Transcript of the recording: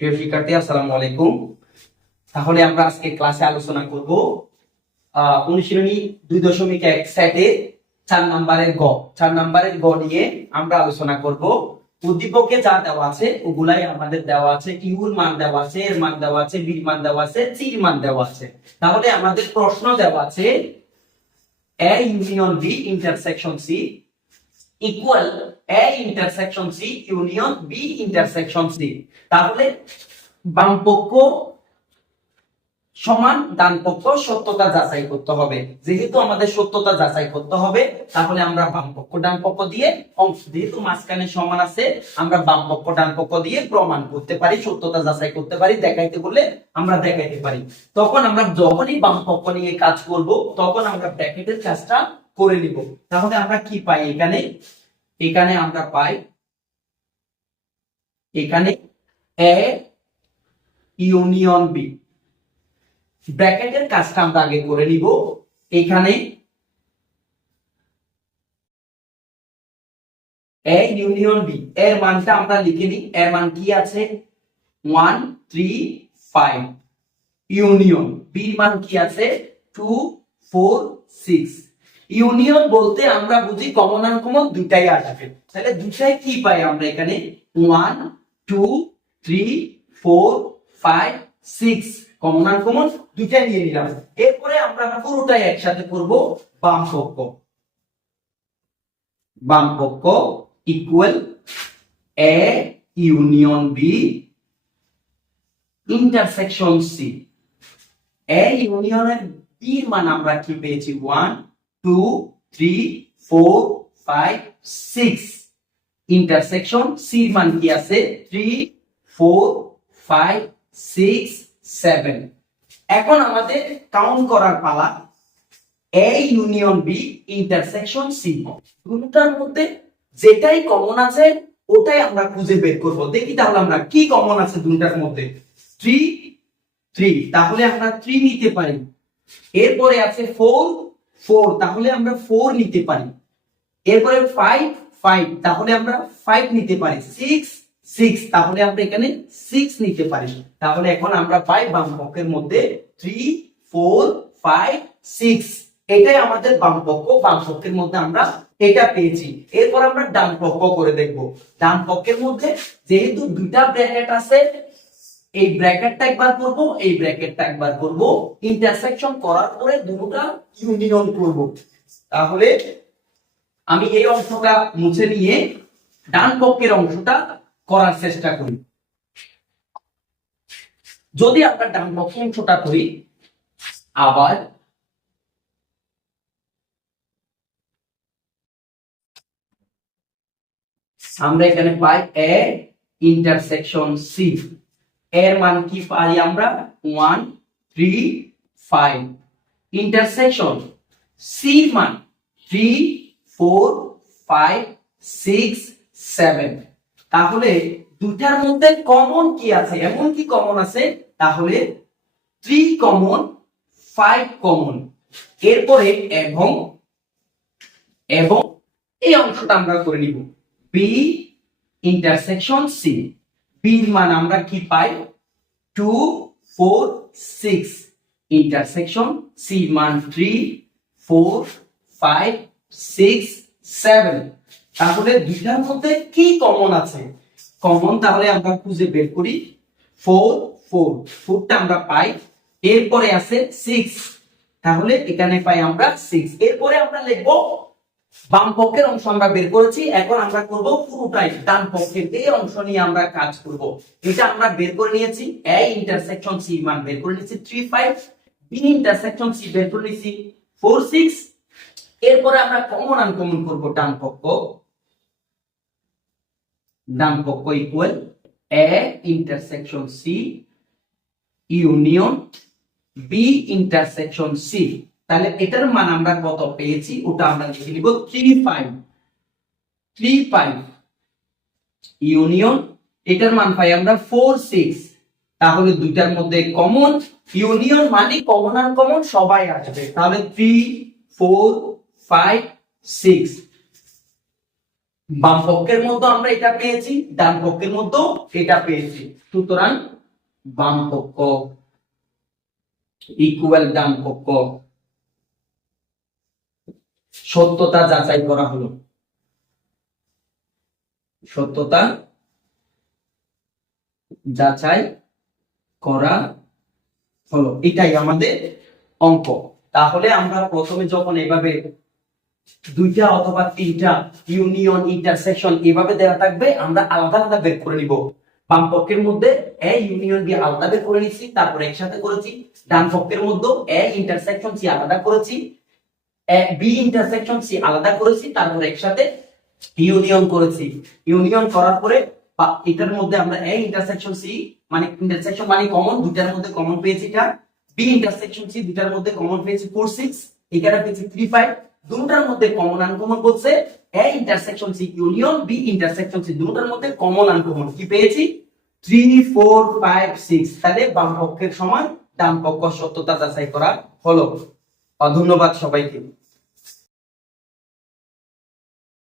প্রিয় শিক্ষার্থী, আসসালামু আলাইকুম। তাহলে আমরা আজকে ক্লাসে আলোচনা করব অনুশীলনী 2.1 সেটে 4 নাম্বারের গ নিয়ে আমরা আলোচনা করব। উদ্দীপকে যা দেওয়া আছে ওগুলাই আমাদের দেওয়া আছে। ইউর মান দেওয়া আছে, এর মান দেওয়া আছে, বির মান দেওয়া আছে, সির মান দেওয়া আছে। তাহলে আমাদের প্রশ্ন দেওয়া আছে A union B intersection C equal A intersection C union B intersection C. তাহলে বাম পক্ষ সমান ডান পক্ষ সত্যতা যাচাই করতে হবে। যেহেতু আমাদের সত্যতা যাচাই করতে হবে, তাহলে আমরা বাম পক্ষ ডান পক্ষ দিয়ে অংশ, যেহেতু মাঝখানে সমান আছে, আমরা বাম পক্ষ ডান পক্ষ দিয়ে প্রমাণ করতে পারি, সত্যতা যাচাই করতে পারি, দেখাইতে বললে আমরা দেখাইতে পারি। তখন আমরা যখনই বাম পক্ষ নিয়ে কাজ করব, তখন আমরা ব্র্যাকেটের কাজটা করে নিব। তাহলে আমরা কি পাই এখানে আমরা পাই এখানে এ ইউনিয়ন বি। ব্র্যাকেটের কাজটা আমরা আগে করে নিব। এখানে এ ইউনিয়ন বি এর মানটা আমরা লিখে নিই। এর মান কি আছে? 1 3 5। ইউনিয়ন বির মান কি আছে? 2 4 6। ইউনিয়ন বলতে আমরা বুঝি কমন আর কমন দুইটাই আসবে। তাহলে দুইটাই কি পাই আমরা এখানে? 1 2 3 4 5 6। কমন আর কমন দুইটাই নিয়ে নিলাম। এরপরে আমরা পুরোটাই একসাথে করব। বাম পক্ষ equal a union B intersection c. A ইউনিয়নের বির মান আমরা কি পেয়েছি? 1 2 3 4 5 6। ইন্টারসেকশন সি মান কি আছে? 3 4 5 6 7। এখন আমাদের কাউন্ট করার পালা। A union B intersection C, দুটোর মধ্যে যেটাই কমন আছে ওটাই আমরা খুঁজে বের করব। দেখি তাহলে আমরা কি কমন আছে দুটোর মধ্যে। 3 3, তাহলে আমরা 3 নিতে পারি। এরপরে আছে 4 4, তাহলে আমরা 4 নিতে পারি। এরপরে 5 5, তাহলে আমরা 5 নিতে পারি। 6 6, তাহলে আমরা এখানে 6 নিতে পারি। তাহলে এখন আমরা পাই বাম পক্ষের মধ্যে 3 4 5 6। এটাই আমাদের বাম পক্ষের মধ্যে আমরা এটা পেয়েছি। এরপর আমরা ডান পক্ষ করে দেখব। ডান পক্ষের মধ্যে যেহেতু দুইটা ব্র্যাকেট আছে, এই ব্র্যাকেটটা একবার করব, এই ব্র্যাকেটটা একবার করব। ইন্টারসেকশন করার পরে দুটোটা ইউনিয়ন করব। তাহলে আমি এই অংশটা মুছে নিয়ে ডান পক্ষের অংশটা করার চেষ্টা করি। যদি আমরা ডান পক্ষের অংশটা করি, আবার আমরা এখানে পাই এ ইন্টারসেকশন সি। এর মান কি পাই আমরা? 1 3 5। ইন্টারসেকশন সি মান 3 4 5 6 7। তাহলে দুটার মধ্যে কমন কি আছে? এমন কি কমন আছে? তাহলে 3 কমন, 5 কমন। এরপরে এবং এই অংশটা আমরা করে নিব। বি ইন্টারসেকশন সি, বির মান আমরা কি পাই? 2 4 6। ইন্টারসেকশন সি মান 3 4 5 6 7। তাহলে দুইটার মধ্যে কি কমন আছে? কমন তাহলে আমরা খুঁজে বের করি। 4 4, 4টা আমরা পাই। এরপরে আছে 6, তাহলে এখানে পাই আমরা 6। এরপরে আমরা লিখব বাম পক্ষের অংশ আমরা বের করেছি। এখন আমরা করব পুরোটাই ডান পক্ষের এই অংশ নিয়ে আমরা কাজ করব। এটা আমরা বের করে নিয়েছি। এ ইন্টারসেকশন সি মান বের করে নিয়েছি 3 5। বি ইন্টারসেকশন সি বের করে নিয়েছি 4 6। এরপরে আমরা কমন আনকমন করব। ডান পক্ষ equal A intersection C union B intersection C. তাহলে এটার মান আমরা কত পেয়েছি ওটা আমরা লিখে নিব 3 5 ইউনিয়ন, এটার মান পাই আমরা 4 6। তাহলে দুইটার মধ্যে কমন, ইউনিয়ন মানে কমন আর কমন সবাই আসবে। তাহলে 3 4 5 6। বাম পক্ষের মধ্যে আমরা এটা পেয়েছি, ডান পক্ষের মধ্যে এটা পেয়েছি, সুতরাং বাম পক্ষ ইকুয়াল ডান পক্ষ। সত্যতা যাচাই করা হলো, সত্যতা যাচাই করা হলো, এটাই আমাদের অঙ্ক। তাহলে আমরা প্রথমে যখন এভাবে দুইটা অথবা তিনটা ইউনিয়ন ইন্টারসেকশন এভাবে দেওয়া থাকবে, আমরা আলাদা আলাদা বের করে নিব। বাম পক্ষের মধ্যে এ ইউনিয়ন বি আলাদা বের করে নিচ্ছি, তারপর একসাথে করেছি। ডান পক্ষের মধ্যে এ ইন্টারসেকশন সি আলাদা করেছি, এ বি ইন্টারসেকশন সি আলাদা করেছি, তারপর একসাথে ইউনিয়ন করেছি। ইউনিয়ন করার পরে বা এটার মধ্যে আমরা এ ইন্টারসেকশন সি মানে ইন্টারসেকশন মানে কমন, দুটার মধ্যে কমন পেয়েছি এটা। বি ইন্টারসেকশন সি দুটার মধ্যে কমন পেয়েছি 4 6, এখানে পেয়েছি 3 5। দুটার মধ্যে কমন আনকমন বলছে A intersection C union B intersection C, দুটার মধ্যে কমন আনকমন কি পেয়েছি 3 4 5 6। তাহলে বাম পক্ষের সমান ডান পক্ষ সত্যতা যাচাই করা হলো। ধন্যবাদ সবাইকে।